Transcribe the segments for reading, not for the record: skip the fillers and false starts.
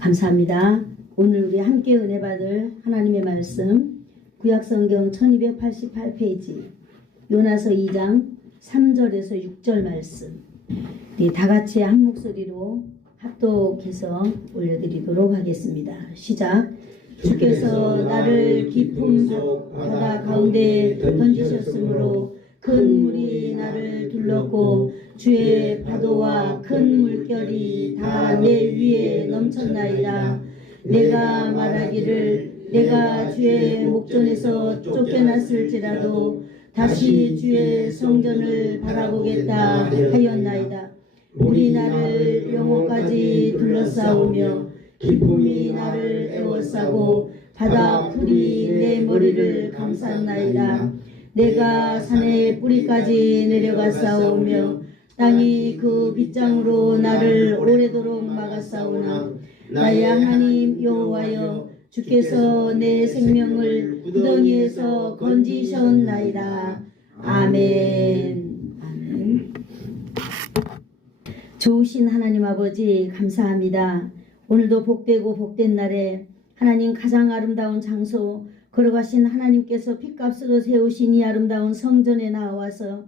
감사합니다. 오늘 우리 함께 은혜 받을 하나님의 말씀 구약성경 1288페이지 요나서 2장 3절에서 6절 말씀 우리 다같이 한 목소리로 합독해서 올려드리도록 하겠습니다. 시작. 주께서 나를 깊은 바다 가운데 던지셨으므로 큰 물이 나를 둘렀고 주의 파도와 큰 물결이 다 내 위에 넘쳤나이다. 내가 말하기를 내가 주의 목전에서 쫓겨났을지라도 다시 주의 성전을 바라보겠다 하였나이다. 물이 나를 영혼까지 둘러싸우며 기쁨이 나를 에워싸고 바다 풀이 내 머리를 감쌌나이다. 내가 산의 뿌리까지 내려가 싸우며 땅이 그 빗장으로 나를 오래도록 막아싸우나 나의 하나님 여호와여 주께서 내 생명을 구덩이에서 건지셨나이다. 아멘. 아멘. 좋으신 하나님 아버지 감사합니다. 오늘도 복되고 복된 날에 하나님 가장 아름다운 장소 걸어가신 하나님께서 핏값으로 세우신 이 아름다운 성전에 나와서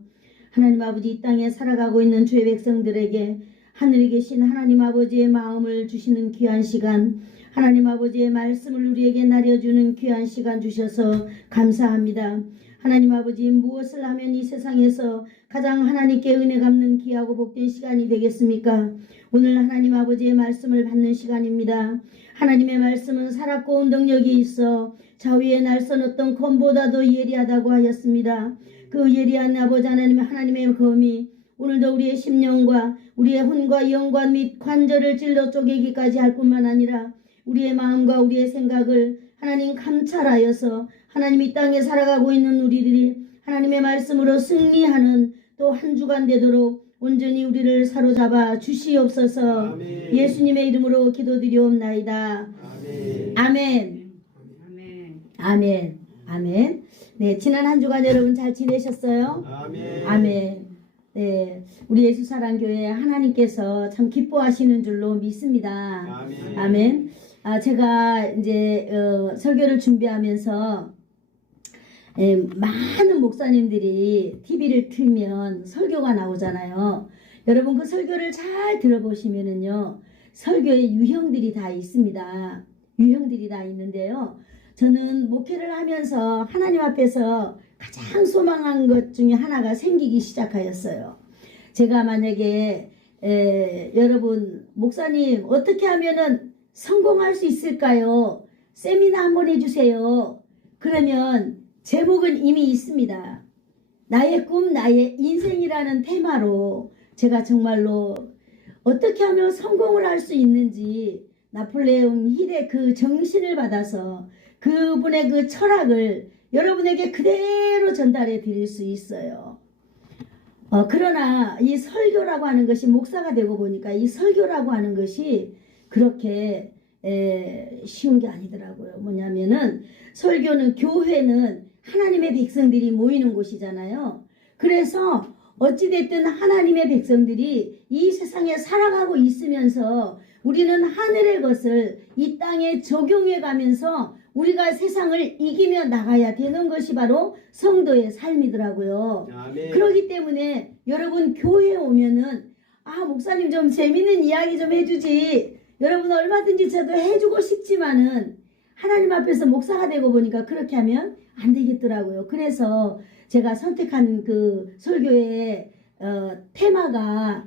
하나님 아버지 이 땅에 살아가고 있는 주의 백성들에게 하늘에 계신 하나님 아버지의 마음을 주시는 귀한 시간, 하나님 아버지의 말씀을 우리에게 나려주는 귀한 시간 주셔서 감사합니다. 하나님 아버지 무엇을 하면 이 세상에서 가장 하나님께 은혜 갚는 귀하고 복된 시간이 되겠습니까? 오늘 하나님 아버지의 말씀을 받는 시간입니다. 하나님의 말씀은 살았고 운동력이 있어 자위에 날선 어떤 검보다도 예리하다고 하였습니다. 그 예리한 아버지 하나님의 검이 오늘도 우리의 심령과 우리의 혼과 영과 및 관절을 찔러 쪼개기까지 할 뿐만 아니라 우리의 마음과 우리의 생각을 하나님 감찰하여서 하나님 이 땅에 살아가고 있는 우리들이 하나님의 말씀으로 승리하는 또 한 주간 되도록 온전히 우리를 사로잡아 주시옵소서. 아멘. 예수님의 이름으로 기도드리옵나이다. 아멘. 아멘. 아멘. 아멘. 네, 지난 한 주간 여러분 잘 지내셨어요? 아멘. 아멘. 네, 우리 예수사랑교회 하나님께서 참 기뻐하시는 줄로 믿습니다. 아멘. 아멘. 제가 이제 설교를 준비하면서 많은 목사님들이 TV를 틀면 설교가 나오잖아요. 여러분 그 설교를 잘 들어보시면은요, 설교의 유형들이 다 있습니다. 유형들이 다 있는데요. 저는 목회를 하면서 하나님 앞에서 가장 소망한 것 중에 하나가 생기기 시작하였어요. 제가 만약에 여러분 목사님 어떻게 하면은 성공할 수 있을까요? 세미나 한번 해주세요. 그러면 제목은 이미 있습니다. 나의 꿈, 나의 인생이라는 테마로 제가 정말로 어떻게 하면 성공을 할 수 있는지 나폴레옹 힐의 그 정신을 받아서 그분의 그 철학을 여러분에게 그대로 전달해 드릴 수 있어요. 그러나 이 설교라고 하는 것이 목사가 되고 보니까 이 설교라고 하는 것이 그렇게 쉬운 게 아니더라고요. 뭐냐면은 설교는 교회는 하나님의 백성들이 모이는 곳이잖아요. 그래서 어찌됐든 하나님의 백성들이 이 세상에 살아가고 있으면서 우리는 하늘의 것을 이 땅에 적용해 가면서 우리가 세상을 이기며 나가야 되는 것이 바로 성도의 삶이더라고요. 아멘. 그렇기 때문에 여러분 교회에 오면은 목사님 좀 재밌는 이야기 좀 해주지. 여러분 얼마든지 저도 해주고 싶지만은 하나님 앞에서 목사가 되고 보니까 그렇게 하면 안 되겠더라고요. 그래서 제가 선택한 그 설교의 테마가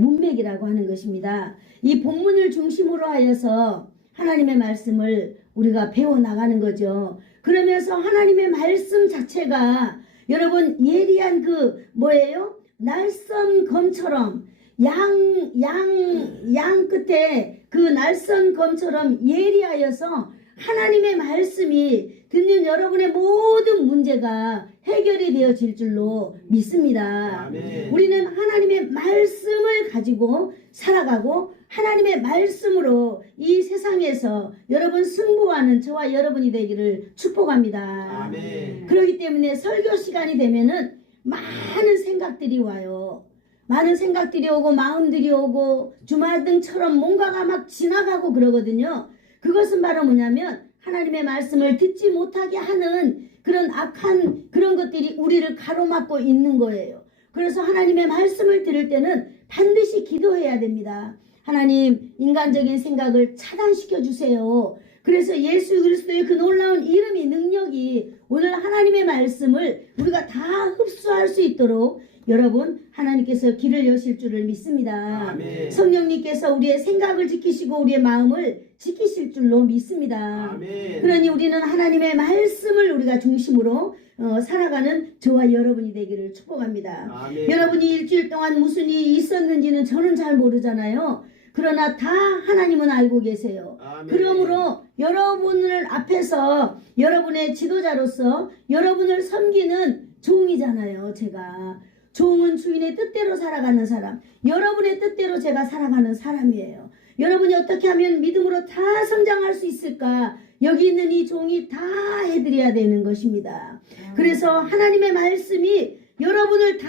문맥이라고 하는 것입니다. 이 본문을 중심으로 하여서 하나님의 말씀을 우리가 배워나가는 거죠. 그러면서 하나님의 말씀 자체가 여러분 예리한 그 뭐예요? 날선 검처럼 양 끝에 그 날선 검처럼 예리하여서 하나님의 말씀이 듣는 여러분의 모든 문제가 해결이 되어질 줄로 믿습니다. 아멘. 우리는 하나님의 말씀을 가지고 살아가고 하나님의 말씀으로 이 세상에서 여러분 승부하는 저와 여러분이 되기를 축복합니다. 아멘. 그렇기 때문에 설교 시간이 되면은 많은 생각들이 와요. 많은 생각들이 오고 마음들이 오고 주마등처럼 뭔가가 막 지나가고 그러거든요. 그것은 바로 뭐냐면 하나님의 말씀을 듣지 못하게 하는 그런 악한 그런 것들이 우리를 가로막고 있는 거예요. 그래서 하나님의 말씀을 들을 때는 반드시 기도해야 됩니다. 하나님, 인간적인 생각을 차단시켜 주세요. 그래서 예수 그리스도의 그 놀라운 이름이 능력이 오늘 하나님의 말씀을 우리가 다 흡수할 수 있도록 여러분 하나님께서 길을 여실 줄을 믿습니다. 아멘. 성령님께서 우리의 생각을 지키시고 우리의 마음을 지키실 줄로 믿습니다. 아멘. 그러니 우리는 하나님의 말씀을 우리가 중심으로 살아가는 저와 여러분이 되기를 축복합니다. 아멘. 여러분이 일주일 동안 무슨 일이 있었는지는 저는 잘 모르잖아요. 그러나 다 하나님은 알고 계세요. 아멘. 그러므로 여러분을 앞에서 여러분의 지도자로서 여러분을 섬기는 종이잖아요. 제가 종은 주인의 뜻대로 살아가는 사람, 여러분의 뜻대로 제가 살아가는 사람이에요. 여러분이 어떻게 하면 믿음으로 다 성장할 수 있을까? 여기 있는 이 종이 다 해드려야 되는 것입니다. 그래서 하나님의 말씀이 여러분을 다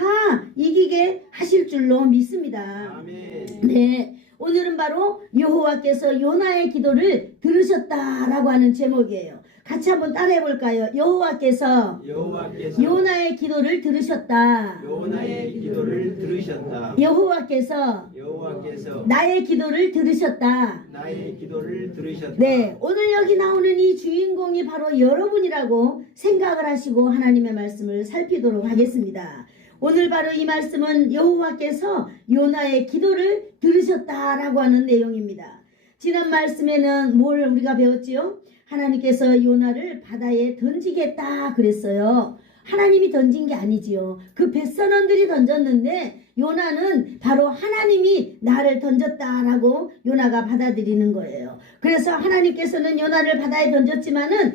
이기게 하실 줄로 믿습니다. 아멘. 네, 오늘은 바로 여호와께서 요나의 기도를 들으셨다라고 하는 제목이에요. 같이 한번 따라해 볼까요? 여호와께서 요나의 기도를 들으셨다. 요나의 기도를 들으셨다. 여호와께서 나의 기도를 들으셨다. 나의 기도를 들으셨다. 네, 오늘 여기 나오는 이 주인공이 바로 여러분이라고 생각을 하시고 하나님의 말씀을 살피도록 하겠습니다. 오늘 바로 이 말씀은 여호와께서 요나의 기도를 들으셨다라고 하는 내용입니다. 지난 말씀에는 뭘 우리가 배웠지요? 하나님께서 요나를 바다에 던지겠다 그랬어요. 하나님이 던진 게 아니지요. 그 뱃선원들이 던졌는데 요나는 바로 하나님이 나를 던졌다라고 요나가 받아들이는 거예요. 그래서 하나님께서는 요나를 바다에 던졌지만은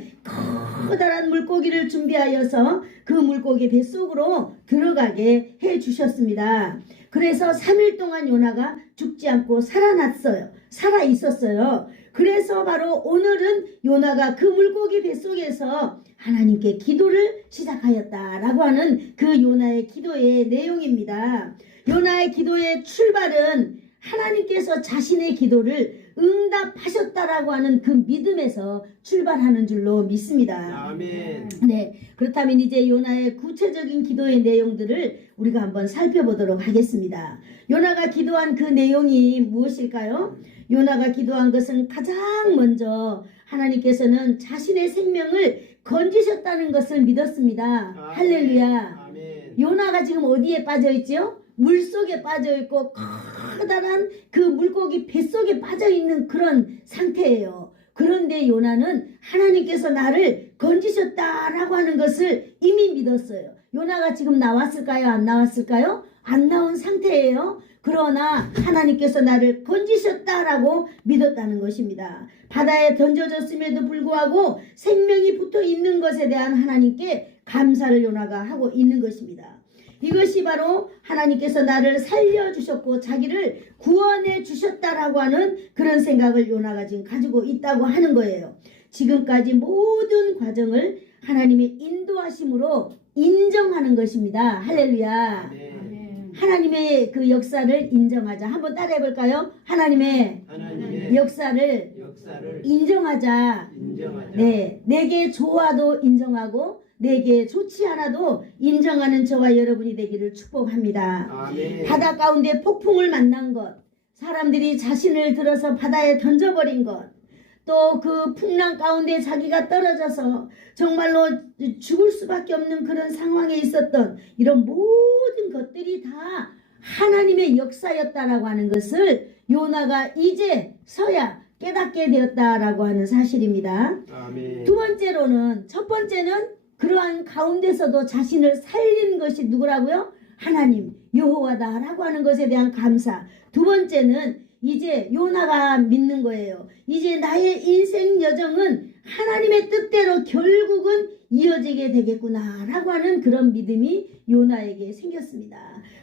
커다란 물고기를 준비하여서 그 물고기 뱃속으로 들어가게 해 주셨습니다. 그래서 3일 동안 요나가 죽지 않고 살아 있었어요. 그래서 바로 오늘은 요나가 그 물고기 뱃속에서 하나님께 기도를 시작하였다라고 하는 그 요나의 기도의 내용입니다. 요나의 기도의 출발은 하나님께서 자신의 기도를 응답하셨다라고 하는 그 믿음에서 출발하는 줄로 믿습니다. 아멘. 네, 그렇다면 이제 요나의 구체적인 기도의 내용들을 우리가 한번 살펴보도록 하겠습니다. 요나가 기도한 그 내용이 무엇일까요? 요나가 기도한 것은 가장 먼저 하나님께서는 자신의 생명을 건지셨다는 것을 믿었습니다. 아멘. 할렐루야. 아멘. 요나가 지금 어디에 빠져있죠? 물속에 빠져있고 커다란 그 물고기 뱃속에 빠져있는 그런 상태예요. 그런데 요나는 하나님께서 나를 건지셨다라고 하는 것을 이미 믿었어요. 요나가 지금 나왔을까요? 안 나왔을까요? 안 나온 상태예요. 그러나 하나님께서 나를 건지셨다라고 믿었다는 것입니다. 바다에 던져졌음에도 불구하고 생명이 붙어 있는 것에 대한 하나님께 감사를 요나가 하고 있는 것입니다. 이것이 바로 하나님께서 나를 살려주셨고 자기를 구원해 주셨다라고 하는 그런 생각을 요나가 지금 가지고 있다고 하는 거예요. 지금까지 모든 과정을 하나님의 인도하심으로 인정하는 것입니다. 할렐루야. 아멘. 하나님의 그 역사를 인정하자. 한번 따라해 볼까요? 하나님의 역사를 인정하자. 네, 내게 좋아도 인정하고 내게 좋지 않아도 인정하는 저와 여러분이 되기를 축복합니다. 아멘. 바다 가운데 폭풍을 만난 것, 사람들이 자신을 들어서 바다에 던져버린 것, 또 그 풍랑 가운데 자기가 떨어져서 정말로 죽을 수밖에 없는 그런 상황에 있었던 이런 모든 것들이 다 하나님의 역사였다라고 하는 것을 요나가 이제서야 깨닫게 되었다라고 하는 사실입니다. 아멘. 두 번째로는, 첫 번째는 그러한 가운데서도 자신을 살린 것이 누구라고요? 하나님, 여호와다라고 하는 것에 대한 감사. 두 번째는 이제 요나가 믿는 거예요. 이제 나의 인생 여정은 하나님의 뜻대로 결국은 이어지게 되겠구나라고 하는 그런 믿음이 요나에게 생겼습니다.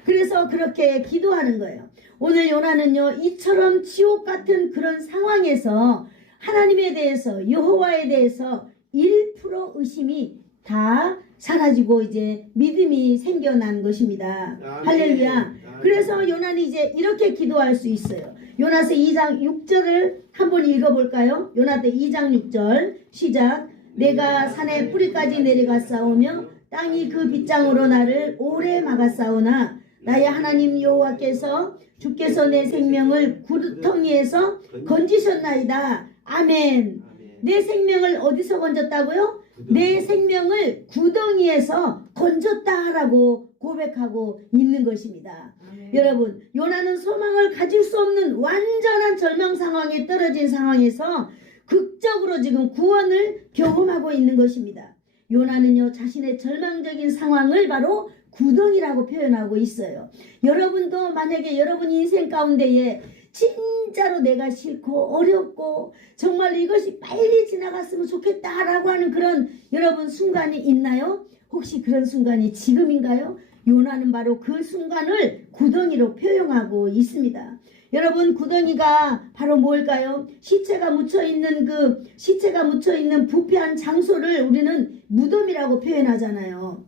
그래서 그렇게 기도하는 거예요. 오늘 요나는요, 이처럼 지옥 같은 그런 상황에서 하나님에 대해서, 여호와에 대해서 1% 의심이 다 사라지고 이제 믿음이 생겨난 것입니다. 아멘. 할렐루야. 그래서 요나는 이제 이렇게 기도할 수 있어요. 요나서 2장 6절을 한번 읽어볼까요? 요나서 2장 6절 시작. 내가 산의 뿌리까지 내려갔사오며 땅이 그 빗장으로 나를 오래 막았사오나 나의 하나님 여호와께서 주께서 내 생명을 구덩이에서 건지셨나이다. 아멘. 내 생명을 어디서 건졌다고요? 내 생명을 구덩이에서 건졌다라고 고백하고 있는 것입니다. 여러분, 요나는 소망을 가질 수 없는 완전한 절망 상황에 떨어진 상황에서 극적으로 지금 구원을 경험하고 있는 것입니다. 요나는요, 자신의 절망적인 상황을 바로 구덩이라고 표현하고 있어요. 여러분도 만약에 여러분 인생 가운데에 진짜로 내가 싫고 어렵고 정말 이것이 빨리 지나갔으면 좋겠다라고 하는 그런 여러분 순간이 있나요? 혹시 그런 순간이 지금인가요? 요나는 바로 그 순간을 구덩이로 표현하고 있습니다. 여러분, 구덩이가 바로 뭘까요? 시체가 묻혀있는 부패한 장소를 우리는 무덤이라고 표현하잖아요.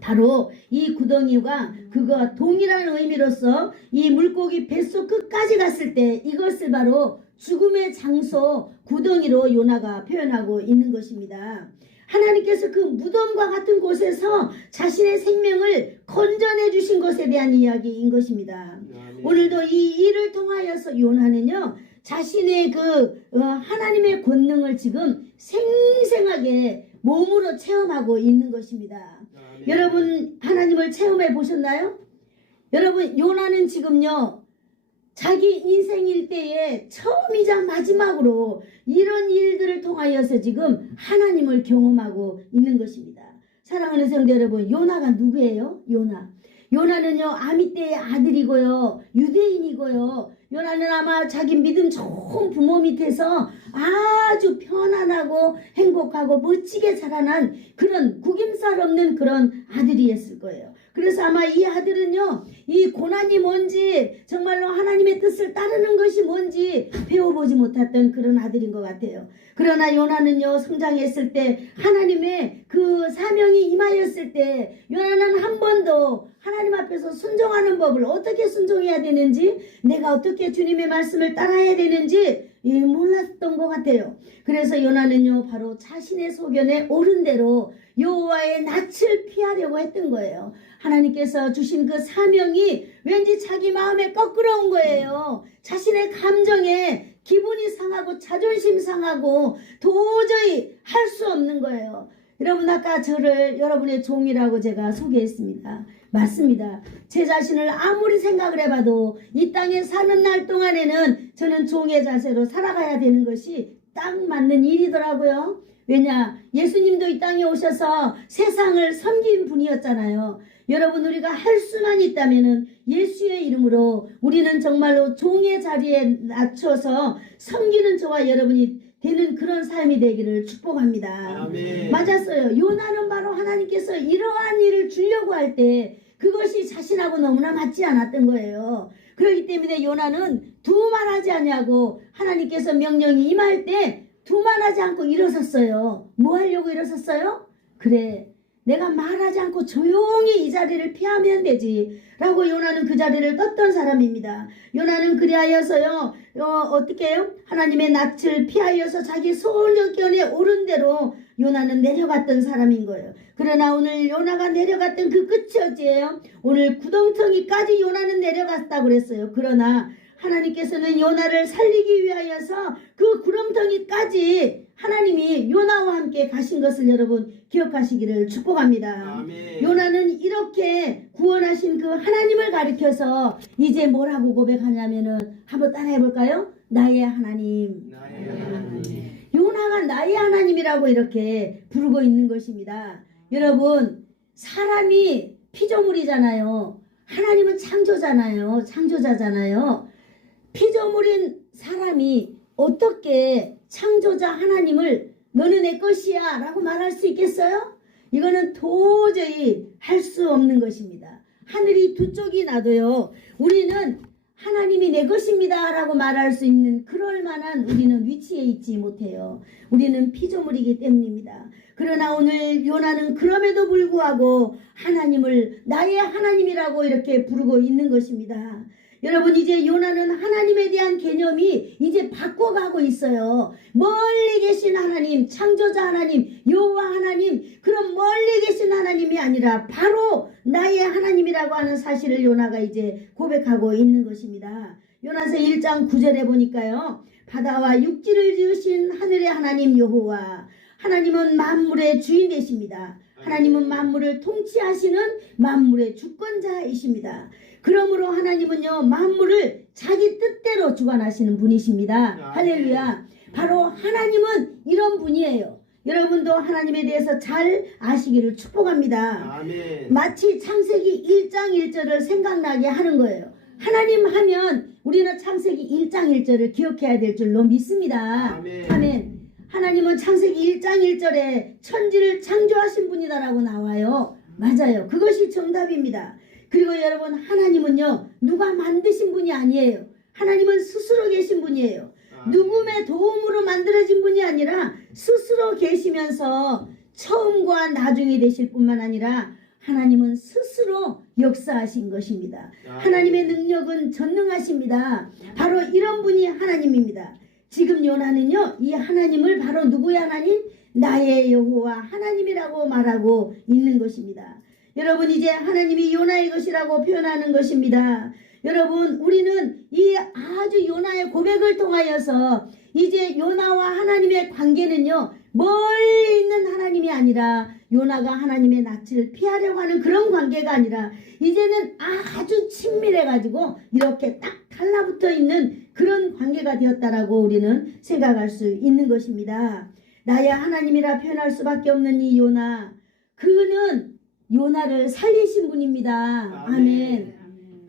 바로 이 구덩이가 그거 동일한 의미로서 이 물고기 뱃속 끝까지 갔을 때 이것을 바로 죽음의 장소 구덩이로 요나가 표현하고 있는 것입니다. 하나님께서 그 무덤과 같은 곳에서 자신의 생명을 건져내 주신 것에 대한 이야기인 것입니다. 오늘도 이 일을 통하여서 요나는요, 자신의 하나님의 권능을 지금 생생하게 몸으로 체험하고 있는 것입니다. 여러분, 하나님을 체험해 보셨나요? 여러분, 요나는 지금요, 자기 인생 일대에 처음이자 마지막으로 이런 일들을 통하여서 지금 하나님을 경험하고 있는 것입니다. 사랑하는 성도 여러분, 요나가 누구예요? 요나는요, 아미떼의 아들이고요, 유대인이고요. 요나는 아마 자기 믿음 좋은 부모 밑에서 아주 편안하고 행복하고 멋지게 자라난 그런 구김살 없는 그런 아들이었을 거예요. 그래서 아마 이 아들은요, 이 고난이 뭔지, 정말로 하나님의 뜻을 따르는 것이 뭔지 배워보지 못했던 그런 아들인 것 같아요. 그러나 요나는요, 성장했을 때 하나님의 그 사명이 임하였을 때 요나는 한 번도 하나님 앞에서 순종하는 법을 어떻게 순종해야 되는지, 내가 어떻게 주님의 말씀을 따라야 되는지 몰랐던 것 같아요. 그래서 요나는요, 바로 자신의 소견에 옳은 대로 여호와의 낯을 피하려고 했던 거예요. 하나님께서 주신 그 사명이 왠지 자기 마음에 거꾸러운 거예요. 자신의 감정에 기분이 상하고 자존심 상하고 도저히 할 수 없는 거예요. 여러분, 아까 저를 여러분의 종이라고 제가 소개했습니다. 맞습니다. 제 자신을 아무리 생각을 해봐도 이 땅에 사는 날 동안에는 저는 종의 자세로 살아가야 되는 것이 딱 맞는 일이더라고요. 왜냐? 예수님도 이 땅에 오셔서 세상을 섬긴 분이었잖아요. 여러분, 우리가 할 수만 있다면은 예수의 이름으로 우리는 정말로 종의 자리에 낮춰서 섬기는 저와 여러분이 되는 그런 삶이 되기를 축복합니다. 아멘. 맞았어요. 요나는 바로 하나님께서 이러한 일을 주려고 할 때 그것이 자신하고 너무나 맞지 않았던 거예요. 그렇기 때문에 요나는 두말하지 않냐고 하나님께서 명령이 임할 때 두말하지 않고 일어섰어요. 뭐 하려고 일어섰어요? 그래, 내가 말하지 않고 조용히 이 자리를 피하면 되지 라고 요나는 그 자리를 떴던 사람입니다. 요나는 그리하여서요, 어떻게 해요? 하나님의 낯을 피하여서 자기 소견에 옳은 대로 요나는 내려갔던 사람인 거예요. 그러나 오늘 요나가 내려갔던 그 끝이 어디예요? 오늘 구덩텅이까지 요나는 내려갔다고 그랬어요. 그러나 하나님께서는 요나를 살리기 위하여서 그 구렁텅이까지 하나님이 요나와 함께 가신 것을 여러분 기억하시기를 축복합니다. 아멘. 요나는 이렇게 구원하신 그 하나님을 가리켜서 이제 뭐라고 고백하냐면은 한번 따라해 볼까요? 나의 하나님. 나의 하나님. 요나가 나의 하나님이라고 이렇게 부르고 있는 것입니다. 여러분, 사람이 피조물이잖아요. 하나님은 창조자잖아요. 피조물인 사람이 어떻게 창조자 하나님을 너는 내 것이야 라고 말할 수 있겠어요? 이거는 도저히 할 수 없는 것입니다. 하늘이 두 쪽이 나도요, 우리는 하나님이 내 것입니다 라고 말할 수 있는 그럴 만한 우리는 위치에 있지 못해요. 우리는 피조물이기 때문입니다. 그러나 오늘 요나는 그럼에도 불구하고 하나님을 나의 하나님이라고 이렇게 부르고 있는 것입니다. 여러분, 이제 요나는 하나님에 대한 개념이 이제 바꿔가고 있어요. 멀리 계신 하나님, 창조자 하나님, 여호와 하나님, 그런 멀리 계신 하나님이 아니라 바로 나의 하나님이라고 하는 사실을 요나가 이제 고백하고 있는 것입니다. 요나서 1장 9절에 보니까요, 바다와 육지를 지으신 하늘의 하나님 여호와, 하나님은 만물의 주인 되십니다. 하나님은 만물을 통치하시는 만물의 주권자이십니다. 그러므로 하나님은요, 만물을 자기 뜻대로 주관하시는 분이십니다. 할렐루야. 바로 하나님은 이런 분이에요. 여러분도 하나님에 대해서 잘 아시기를 축복합니다. 아멘. 마치 창세기 1장 1절을 생각나게 하는 거예요. 하나님 하면 우리는 창세기 1장 1절을 기억해야 될 줄로 믿습니다. 아멘. 아멘. 하나님은 창세기 1장 1절에 천지를 창조하신 분이다라고 나와요. 맞아요. 그것이 정답입니다. 그리고 여러분, 하나님은요, 누가 만드신 분이 아니에요. 하나님은 스스로 계신 분이에요. 누구의 도움으로 만들어진 분이 아니라 스스로 계시면서 처음과 나중이 되실 뿐만 아니라 하나님은 스스로 역사하신 것입니다. 하나님의 능력은 전능하십니다. 바로 이런 분이 하나님입니다. 지금 요나는요, 이 하나님을 바로 누구의 하나님? 나의 여호와 하나님이라고 말하고 있는 것입니다. 여러분, 이제 하나님이 요나의 것이라고 표현하는 것입니다. 여러분, 우리는 이 아주 요나의 고백을 통하여서 이제 요나와 하나님의 관계는요, 멀리 있는 하나님이 아니라 요나가 하나님의 낯을 피하려고 하는 그런 관계가 아니라 이제는 아주 친밀해가지고 이렇게 딱 달라붙어 있는 그런 관계가 되었다라고 우리는 생각할 수 있는 것입니다. 나의 하나님이라 표현할 수밖에 없는 이 요나, 그는 요나를 살리신 분입니다. 아멘.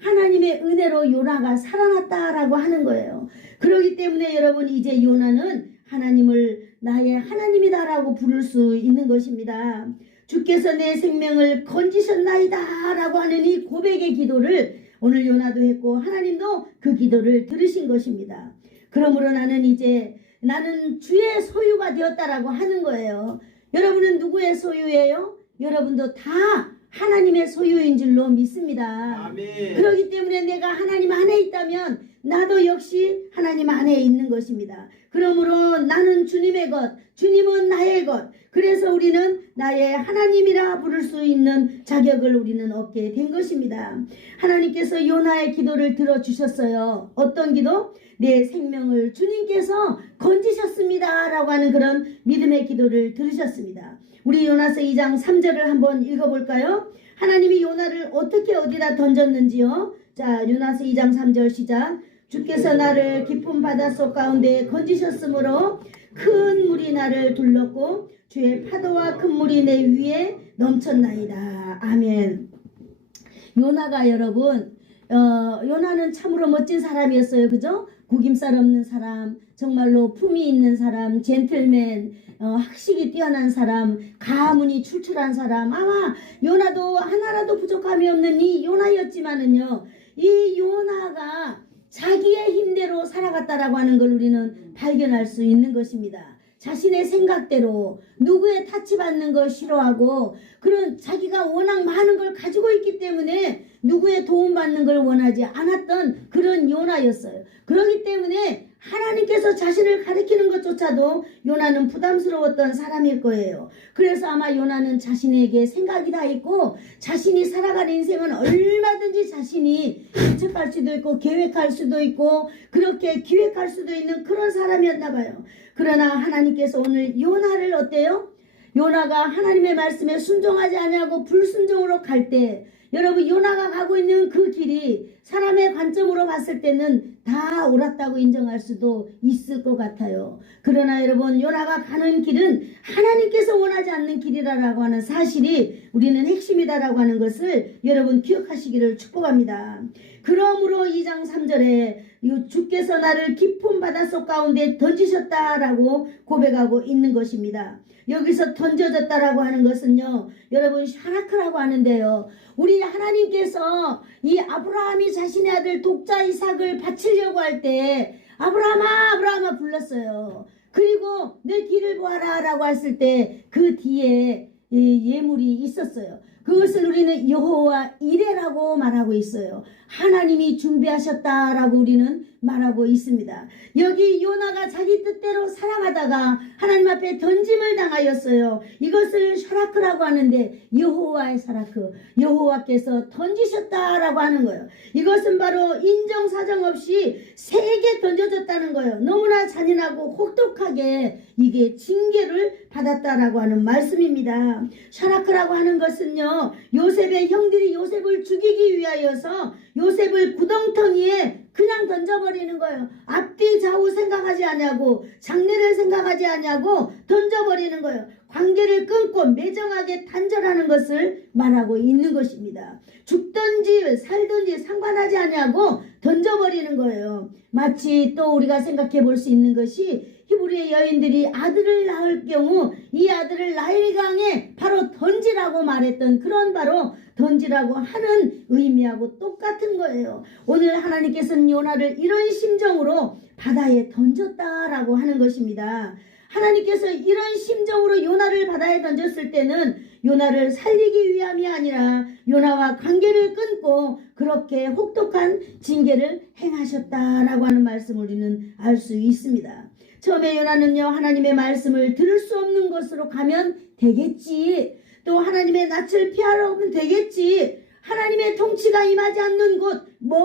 하나님의 은혜로 요나가 살아났다라고 하는 거예요. 그렇기 때문에 여러분, 이제 요나는 하나님을 나의 하나님이다라고 부를 수 있는 것입니다. 주께서 내 생명을 건지셨나이다 라고 하는 이 고백의 기도를 오늘 요나도 했고 하나님도 그 기도를 들으신 것입니다. 그러므로 나는 주의 소유가 되었다라고 하는 거예요. 여러분은 누구의 소유예요? 여러분도 다 하나님의 소유인 줄로 믿습니다. 아멘. 그렇기 때문에 내가 하나님 안에 있다면 나도 역시 하나님 안에 있는 것입니다. 그러므로 나는 주님의 것, 주님은 나의 것. 그래서 우리는 나의 하나님이라 부를 수 있는 자격을 우리는 얻게 된 것입니다. 하나님께서 요나의 기도를 들어주셨어요. 어떤 기도? 내 생명을 주님께서 건지셨습니다 라고 하는 그런 믿음의 기도를 들으셨습니다. 우리 요나서 2장 3절을 한번 읽어볼까요? 하나님이 요나를 어떻게 어디다 던졌는지요? 자, 요나서 2장 3절 시작. 주께서 나를 깊은 바닷속 가운데 건지셨으므로 큰 물이 나를 둘렀고 주의 파도와 큰 물이 내 위에 넘쳤나이다. 아멘. 요나가 여러분, 요나는 참으로 멋진 사람이었어요. 그죠? 구김살 없는 사람, 정말로 품이 있는 사람, 젠틀맨, 학식이 뛰어난 사람, 가문이 출출한 사람. 아마 요나도 하나라도 부족함이 없는 이 요나였지만은요, 이 요나가 자기의 힘대로 살아갔다라고 하는 걸 우리는 발견할 수 있는 것입니다. 자신의 생각대로 누구의 타치받는 걸 싫어하고 그런 자기가 워낙 많은 걸 가지고 있기 때문에 누구의 도움받는 걸 원하지 않았던 그런 요나였어요. 그렇기 때문에 하나님께서 자신을 가리키는 것조차도 요나는 부담스러웠던 사람일 거예요. 그래서 아마 요나는 자신에게 생각이 다 있고 자신이 살아가는 인생은 얼마든지 자신이 예측할 수도 있고 계획할 수도 있고 그렇게 기획할 수도 있는 그런 사람이었나 봐요. 그러나 하나님께서 오늘 요나를 어때요? 요나가 하나님의 말씀에 순종하지 아니하고 불순종으로 갈 때 여러분, 요나가 가고 있는 그 길이 사람의 관점으로 봤을 때는 다 옳았다고 인정할 수도 있을 것 같아요. 그러나 여러분, 요나가 가는 길은 하나님께서 원하지 않는 길이라고 하는 사실이 우리는 핵심이다라고 하는 것을 여러분 기억하시기를 축복합니다. 그러므로 2장 3절에 주께서 나를 깊은 바닷속 가운데 던지셨다라고 고백하고 있는 것입니다. 여기서 던져졌다라고 하는 것은요, 여러분 샤라크라고 하는데요, 우리 하나님께서 이 아브라함이 자신의 아들 독자 이삭을 바치려고 할 때 아브라함아 아브라함아 불렀어요. 그리고 내 뒤를 보아라 라고 했을 때 그 뒤에 이 예물이 있었어요. 그것을 우리는 여호와 이레라고 말하고 있어요. 하나님이 준비하셨다라고 우리는 말하고 있습니다. 여기 요나가 자기 뜻대로 살아가다가 하나님 앞에 던짐을 당하였어요. 이것을 샤라크라고 하는데 여호와의 샤라크, 여호와께서 던지셨다라고 하는 거예요. 이것은 바로 인정사정 없이 세게 던져졌다는 거예요. 너무나 잔인하고 혹독하게 이게 징계를 받았다라고 하는 말씀입니다. 샤라크라고 하는 것은요, 요셉의 형들이 요셉을 죽이기 위하여서 요셉을 구덩텅이에 그냥 던져버리는 거예요. 앞뒤 좌우 생각하지 않냐고, 장래를 생각하지 않냐고 던져버리는 거예요. 관계를 끊고 매정하게 단절하는 것을 말하고 있는 것입니다. 죽든지 살든지 상관하지 않냐고 던져버리는 거예요. 마치 또 우리가 생각해 볼 수 있는 것이 히브리의 여인들이 아들을 낳을 경우 이 아들을 나일강에 바로 던지라고 말했던 그런 바로 던지라고 하는 의미하고 똑같은 거예요. 오늘 하나님께서는 요나를 이런 심정으로 바다에 던졌다라고 하는 것입니다. 하나님께서 이런 심정으로 요나를 바다에 던졌을 때는 요나를 살리기 위함이 아니라 요나와 관계를 끊고 그렇게 혹독한 징계를 행하셨다라고 하는 말씀을 우리는 알 수 있습니다. 처음에 요나는요, 하나님의 말씀을 들을 수 없는 곳으로 가면 되겠지, 또 하나님의 낯을 피하러 오면 되겠지, 하나님의 통치가 임하지 않는 곳, 먼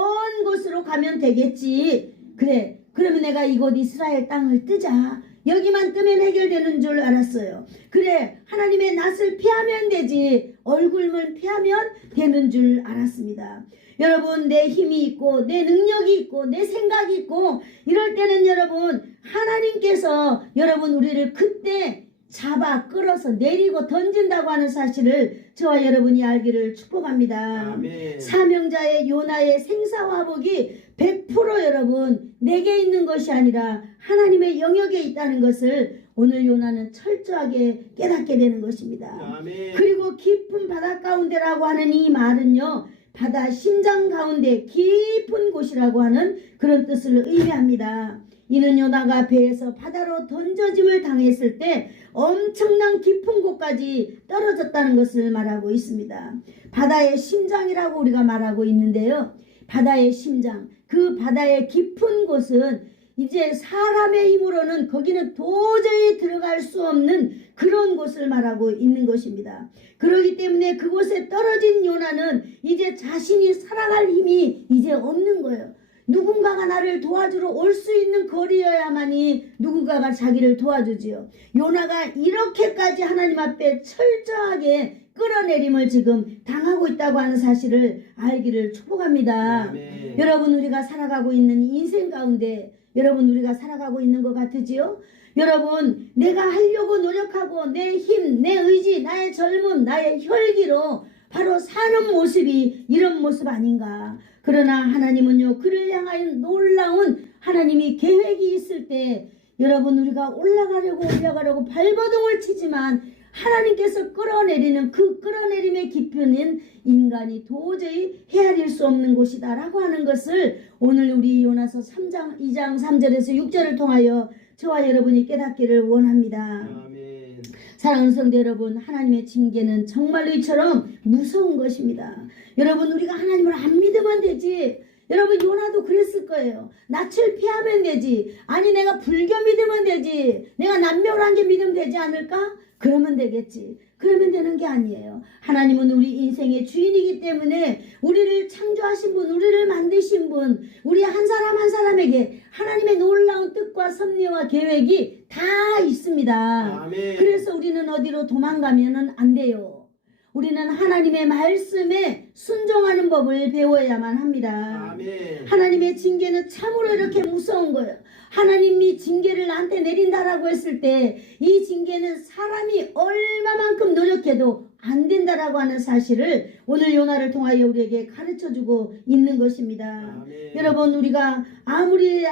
곳으로 가면 되겠지, 그래 그러면 내가 이곳 이스라엘 땅을 뜨자, 여기만 뜨면 해결되는 줄 알았어요. 그래 하나님의 낯을 피하면 되지, 얼굴만 피하면 되는 줄 알았습니다. 여러분, 내 힘이 있고 내 능력이 있고 내 생각이 있고 이럴 때는 여러분, 하나님께서 여러분 우리를 그때 잡아 끌어서 내리고 던진다고 하는 사실을 저와 여러분이 알기를 축복합니다. 아멘. 사명자의 요나의 생사화복이 100% 여러분 내게 있는 것이 아니라 하나님의 영역에 있다는 것을 오늘 요나는 철저하게 깨닫게 되는 것입니다. 아멘. 그리고 깊은 바다 가운데라고 하는 이 말은요, 바다 심장 가운데 깊은 곳이라고 하는 그런 뜻을 의미합니다. 이는 요나가 배에서 바다로 던져짐을 당했을 때 엄청난 깊은 곳까지 떨어졌다는 것을 말하고 있습니다. 바다의 심장이라고 우리가 말하고 있는데요, 바다의 심장, 그 바다의 깊은 곳은 이제 사람의 힘으로는 거기는 도저히 들어갈 수 없는 그런 곳을 말하고 있는 것입니다. 그렇기 때문에 그곳에 떨어진 요나는 이제 자신이 살아갈 힘이 이제 없는 거예요. 누군가가 나를 도와주러 올 수 있는 거리여야만이 누군가가 자기를 도와주지요. 요나가 이렇게까지 하나님 앞에 철저하게 끌어내림을 지금 당하고 있다고 하는 사실을 알기를 축복합니다. 아멘. 여러분, 우리가 살아가고 있는 인생 가운데 여러분 우리가 살아가고 있는 것 같으지요? 여러분, 내가 하려고 노력하고 내 힘, 내 의지, 나의 젊음, 나의 혈기로 바로 사는 모습이 이런 모습 아닌가? 그러나 하나님은요, 그를 향하여 놀라운 하나님이 계획이 있을 때 여러분, 우리가 올라가려고 발버둥을 치지만 하나님께서 끌어내리는 그 끌어내림의 깊이는 인간이 도저히 헤아릴 수 없는 곳이다 라고 하는 것을 오늘 우리 요나서 2장 3절에서 6절을 통하여 저와 여러분이 깨닫기를 원합니다. 아멘. 사랑하는 성도 여러분, 하나님의 징계는 정말로 이처럼 무서운 것입니다. 여러분, 우리가 하나님을 안 믿으면 되지. 여러분, 요나도 그랬을 거예요. 낯을 피하면 되지. 아니, 내가 불교 믿으면 되지. 내가 남묘한 게 믿으면 되지 않을까? 그러면 되겠지. 그러면 되는 게 아니에요. 하나님은 우리 인생의 주인이기 때문에 우리를 창조하신 분, 우리를 만드신 분, 우리 한 사람 한 사람에게 하나님의 놀라운 뜻과 섭리와 계획이 다 있습니다. 아멘. 그래서 우리는 어디로 도망가면 안 돼요. 우리는 하나님의 말씀에 순종하는 법을 배워야만 합니다. 아멘. 하나님의 징계는 참으로 이렇게 무서운 거예요. 하나님이 징계를 나한테 내린다라고 했을 때 이 징계는 사람이 얼마만큼 노력해도 안 된다라고 하는 사실을 오늘 요나를 통하여 우리에게 가르쳐주고 있는 것입니다. 아멘. 여러분, 우리가 아무리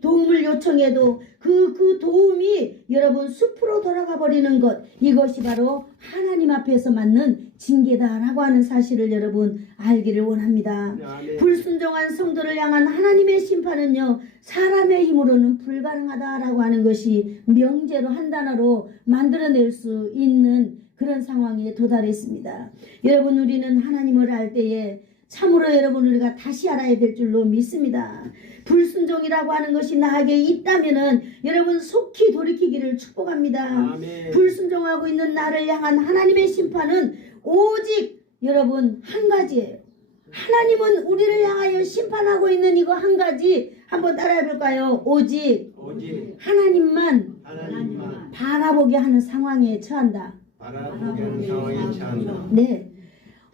도움을 요청해도 그 도움이 여러분 숲으로 돌아가 버리는 것, 이것이 바로 하나님 앞에서 맞는 징계다라고 하는 사실을 여러분 알기를 원합니다. 아멘. 불순종한 성도를 향한 하나님의 심판 심판은요 사람의 힘으로는 불가능하다라고 하는 것이 명제로 한 단어로 만들어낼 수 있는 그런 상황에 도달했습니다. 여러분, 우리는 하나님을 알 때에 참으로 여러분 우리가 다시 알아야 될 줄로 믿습니다. 불순종이라고 하는 것이 나에게 있다면은 여러분 속히 돌이키기를 축복합니다. 아멘. 불순종하고 있는 나를 향한 하나님의 심판은 오직 여러분 한 가지예요. 하나님은 우리를 향하여 심판하고 있는 이거 한 가지 한번 따라해 볼까요? 오직 하나님만 바라보게 하는 상황에 처한다. 바라보게 하는 상황에 처한다. 네.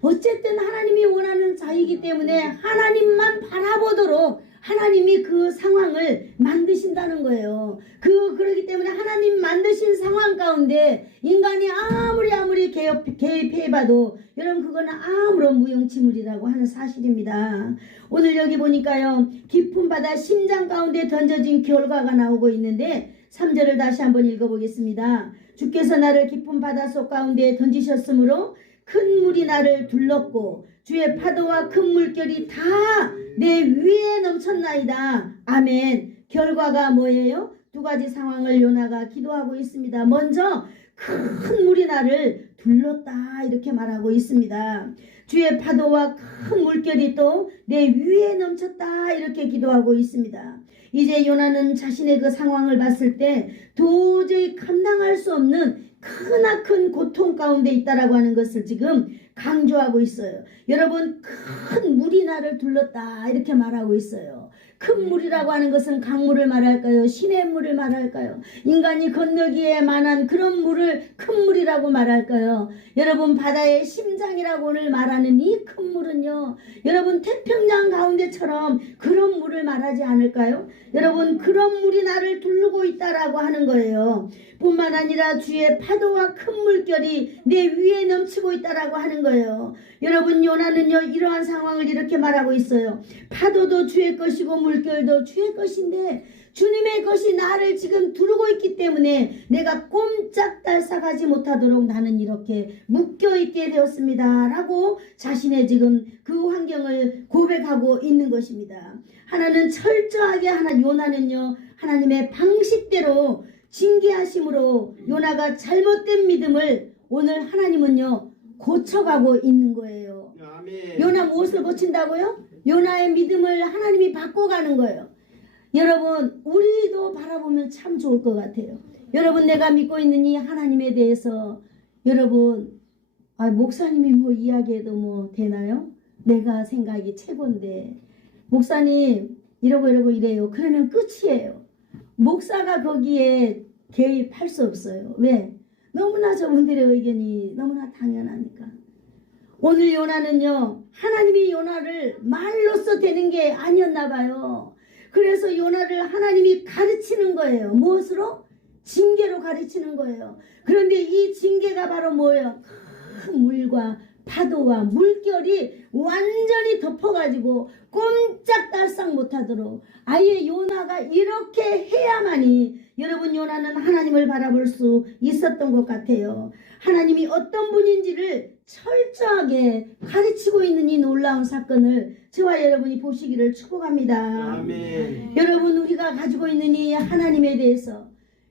어쨌든 하나님이 원하는 자이기 때문에 하나님만 바라보도록 하나님이 그 상황을 만드신다는 거예요. 그러기 때문에 하나님 만드신 상황 가운데 인간이 아무리 개입해봐도 여러분 그거는 아무런 무용지물이라고 하는 사실입니다. 오늘 여기 보니까요. 깊은 바다 심장 가운데 던져진 결과가 나오고 있는데 3절을 다시 한번 읽어보겠습니다. 주께서 나를 깊은 바닷속 가운데 던지셨으므로 큰 물이 나를 둘렀고 주의 파도와 큰 물결이 다 내 위에 넘쳤나이다. 아멘. 결과가 뭐예요? 두 가지 상황을 요나가 기도하고 있습니다. 먼저 큰 물이 나를 둘렀다 이렇게 말하고 있습니다. 주의 파도와 큰 물결이 또 내 위에 넘쳤다 이렇게 기도하고 있습니다. 이제 요나는 자신의 그 상황을 봤을 때 도저히 감당할 수 없는 크나큰 고통 가운데 있다라고 하는 것을 지금 강조하고 있어요. 여러분, 큰 물이 나를 둘렀다 이렇게 말하고 있어요. 큰 물이라고 하는 것은 강물을 말할까요? 시냇물을 말할까요? 인간이 건너기에 만한 그런 물을 큰 물이라고 말할까요? 여러분, 바다의 심장이라고 오늘 말하는 이 큰 물은요, 여러분 태평양 가운데처럼 그런 물을 말하지 않을까요? 여러분, 그런 물이 나를 두르고 있다라고 하는 거예요. 뿐만 아니라 주의 파도와 큰 물결이 내 위에 넘치고 있다라고 하는 거예요. 여러분, 요나는요 이러한 상황을 이렇게 말하고 있어요. 파도도 주의 것이고 물결도 주의 것인데 주님의 것이 나를 지금 두르고 있기 때문에 내가 꼼짝달싹하지 못하도록 나는 이렇게 묶여있게 되었습니다 라고 자신의 지금 그 환경을 고백하고 있는 것입니다. 하나는 철저하게 요나는요 하나님의 방식대로 징계하심으로 요나가 잘못된 믿음을 오늘 하나님은요 고쳐가고 있는 거예요. 아멘. 요나 무엇을 고친다고요? 요나의 믿음을 하나님이 바꿔가는 거예요. 여러분, 우리도 바라보면 참 좋을 것 같아요. 여러분, 내가 믿고 있는 이 하나님에 대해서 여러분, 목사님이 뭐 이야기해도 뭐 되나요? 내가 생각이 최고인데 목사님 이러고 이래요. 그러면 끝이에요. 목사가 거기에 개입할 수 없어요. 왜? 너무나 저분들의 의견이 너무나 당연하니까. 오늘 요나는요 하나님이 요나를 말로써 되는 게 아니었나 봐요. 그래서 요나를 하나님이 가르치는 거예요. 무엇으로? 징계로 가르치는 거예요. 그런데 이 징계가 바로 뭐예요? 큰 물과 파도와 물결이 완전히 덮어가지고 꼼짝달싹 못하도록 아예 요나가 이렇게 해야만이 여러분 요나는 하나님을 바라볼 수 있었던 것 같아요. 하나님이 어떤 분인지를 철저하게 가르치고 있는 이 놀라운 사건을 저와 여러분이 보시기를 축복합니다. 아멘. 여러분, 우리가 가지고 있는 이 하나님에 대해서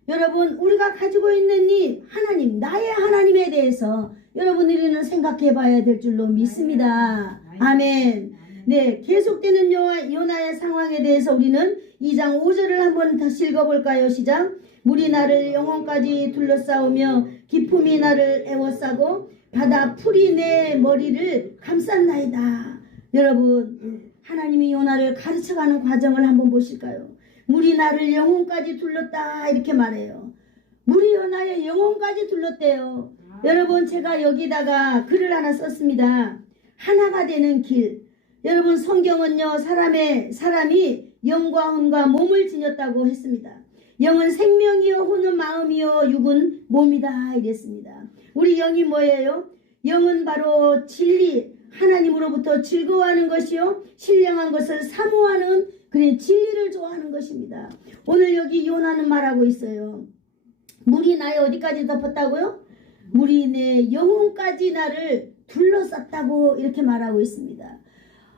여러분 우리가 가지고 있는 이 하나님, 나의 하나님에 대해서 여러분 우리는 생각해 봐야 될 줄로 믿습니다. 아멘. 네, 계속되는 요나의 상황에 대해서 우리는 2장 5절을 한번 다시 읽어볼까요? 시작. 물이 나를 영혼까지 둘러싸우며 기품이 나를 애워싸고 바다 풀이 내 머리를 감쌌나이다. 여러분, 하나님이 요나를 가르쳐가는 과정을 한번 보실까요? 물이 나를 영혼까지 둘렀다 이렇게 말해요. 물이 요나의 영혼까지 둘렀대요. 여러분, 제가 여기다가 글을 하나 썼습니다. 하나가 되는 길. 여러분, 성경은요 사람이 영과 혼과 몸을 지녔다고 했습니다. 영은 생명이요 혼은 마음이요 육은 몸이다 이랬습니다. 우리 영이 뭐예요? 영은 바로 진리, 하나님으로부터 즐거워하는 것이요 신령한 것을 사모하는 그런 진리를 좋아하는 것입니다. 오늘 여기 요나는 말하고 있어요. 물이 나의 어디까지 덮었다고요? 물이 내 영혼까지 나를 둘러쌌다고 이렇게 말하고 있습니다.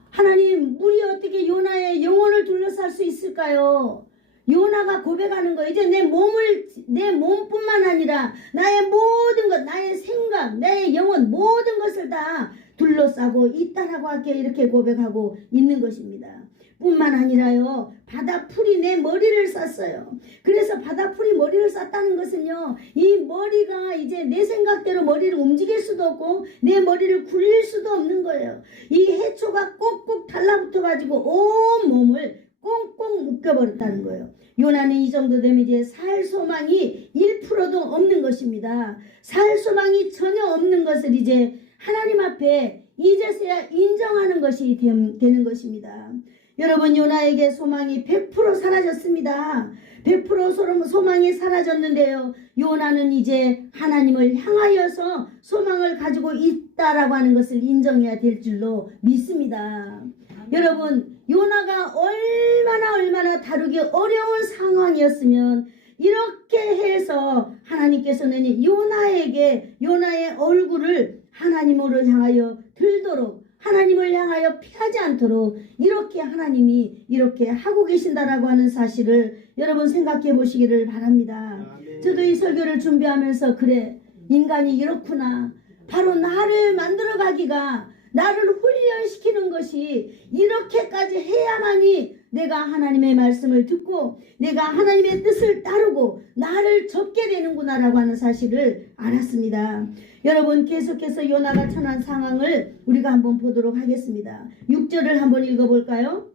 하나님, 물이 어떻게 요나의 영혼을 둘러쌀 수 있을까요? 요나가 고백하는 거, 이제 내 몸뿐만 아니라 나의 모든 것, 나의 생각, 나의 영혼, 모든 것을 다 둘러싸고 있다라고 하게 이렇게 고백하고 있는 것입니다. 뿐만 아니라요, 바다풀이 내 머리를 쌌어요. 그래서 바다풀이 머리를 쌌다는 것은요, 이 머리가 이제 내 생각대로 머리를 움직일 수도 없고 내 머리를 굴릴 수도 없는 거예요. 이 해초가 꼭꼭 달라붙어 가지고 온 몸을 꽁꽁 묶여버렸다는 거예요. 요나는 이 정도 되면 이제 살 소망이 1%도 없는 것입니다. 살 소망이 전혀 없는 것을 이제 하나님 앞에 이제서야 인정하는 것이 되는 것입니다. 여러분, 요나에게 소망이 100% 사라졌습니다. 100% 소망이 사라졌는데요, 요나는 이제 하나님을 향하여서 소망을 가지고 있다라고 하는 것을 인정해야 될 줄로 믿습니다. 여러분, 요나가 얼마나 다루기 어려운 상황이었으면 이렇게 해서 하나님께서는 요나의 얼굴을 하나님으로 향하여 들도록, 하나님을 향하여 피하지 않도록 이렇게 하나님이 이렇게 하고 계신다라고 하는 사실을 여러분 생각해 보시기를 바랍니다. 저도 이 설교를 준비하면서 그래, 인간이 이렇구나. 바로 나를 만들어가기가, 나를 훈련시키는 것이 이렇게까지 해야만이 내가 하나님의 말씀을 듣고 내가 하나님의 뜻을 따르고 나를 접게 되는구나라고 하는 사실을 알았습니다. 여러분, 계속해서 요나가 처한 상황을 우리가 한번 보도록 하겠습니다. 6절을 한번 읽어볼까요?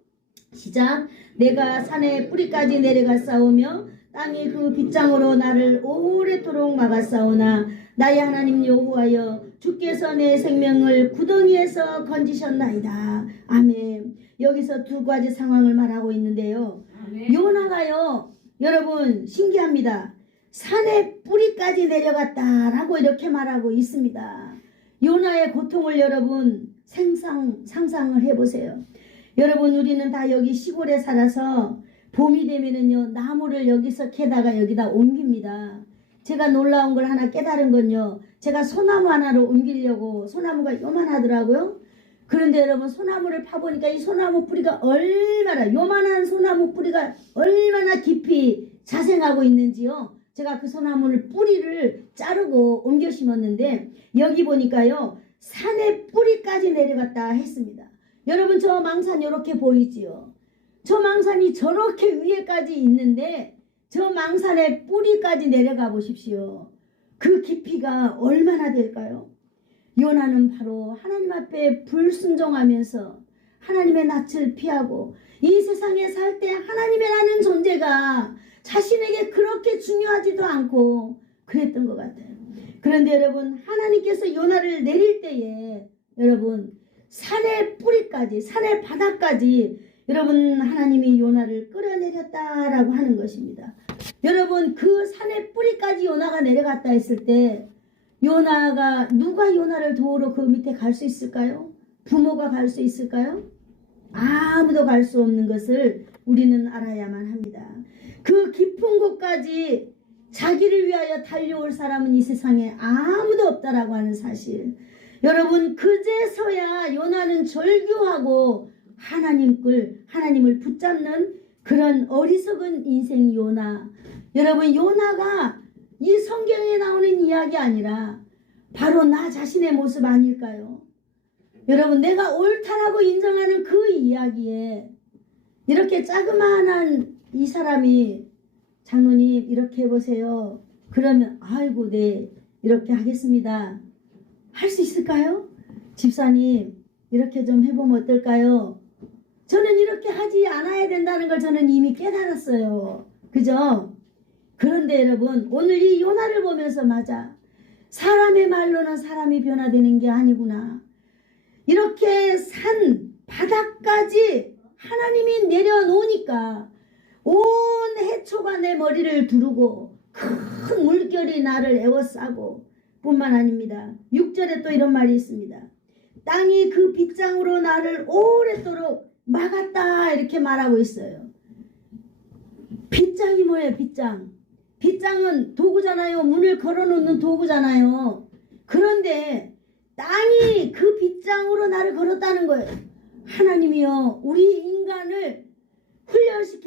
시작. 내가 산의 뿌리까지 내려갔사오며 땅이 그 빗장으로 나를 오래도록 막았사오나 나의 하나님 여호와여, 주께서 내 생명을 구덩이에서 건지셨나이다. 아멘. 여기서 두 가지 상황을 말하고 있는데요, 요나가요, 여러분 신기합니다. 산의 뿌리까지 내려갔다라고 이렇게 말하고 있습니다. 요나의 고통을 여러분 상상을 해보세요. 여러분, 우리는 다 여기 시골에 살아서 봄이 되면은요, 나무를 여기서 캐다가 여기다 옮깁니다. 제가 놀라운 걸 하나 깨달은 건요, 제가 소나무 하나를 옮기려고, 소나무가 요만하더라고요. 그런데 여러분, 소나무를 파보니까 이 소나무 뿌리가 요만한 소나무 뿌리가 얼마나 깊이 자생하고 있는지요. 제가 그 소나무를 뿌리를 자르고 옮겨 심었는데 여기 보니까요, 산의 뿌리까지 내려갔다 했습니다. 여러분, 저 망산 이렇게 보이지요? 저 망산이 저렇게 위에까지 있는데 저 망산의 뿌리까지 내려가 보십시오. 그 깊이가 얼마나 될까요? 요나는 바로 하나님 앞에 불순종하면서 하나님의 낯을 피하고 이 세상에 살 때 하나님이라는 존재가 자신에게 그렇게 중요하지도 않고 그랬던 것 같아요. 그런데 여러분, 하나님께서 요나를 내릴 때에 여러분, 산의 뿌리까지, 산의 바닥까지 여러분, 하나님이 요나를 끌어내렸다라고 하는 것입니다. 여러분, 그 산의 뿌리까지 요나가 내려갔다 했을 때 누가 요나를 도우러 그 밑에 갈 수 있을까요? 부모가 갈 수 있을까요? 아무도 갈 수 없는 것을 우리는 알아야만 합니다. 그 깊은 곳까지 자기를 위하여 달려올 사람은 이 세상에 아무도 없다라고 하는 사실. 여러분, 그제서야 요나는 절규하고 하나님을 붙잡는 그런 어리석은 인생 요나. 여러분, 요나가 이 성경에 나오는 이야기 아니라 바로 나 자신의 모습 아닐까요? 여러분, 내가 옳다라고 인정하는 그 이야기에 이렇게 자그마한 이 사람이, 장로님 이렇게 해보세요. 그러면 아이고 네 이렇게 하겠습니다. 할 수 있을까요? 집사님 이렇게 좀 해보면 어떨까요? 저는 이렇게 하지 않아야 된다는 걸 저는 이미 깨달았어요. 그죠? 그런데 여러분, 오늘 이 요나를 보면서 맞아, 사람의 말로는 사람이 변화되는 게 아니구나. 이렇게 산 바닥까지 하나님이 내려놓으니까 온 해초가 내 머리를 두르고 큰 물결이 나를 에워싸고 뿐만 아닙니다. 6절에 또 이런 말이 있습니다. 땅이 그 빗장으로 나를 오랫도록 막았다 이렇게 말하고 있어요. 빗장이 뭐예요? 빗장은 도구잖아요. 문을 걸어놓는 도구잖아요. 그런데 땅이 그 빗장으로 나를 걸었다는 거예요. 하나님이요, 우리 인간을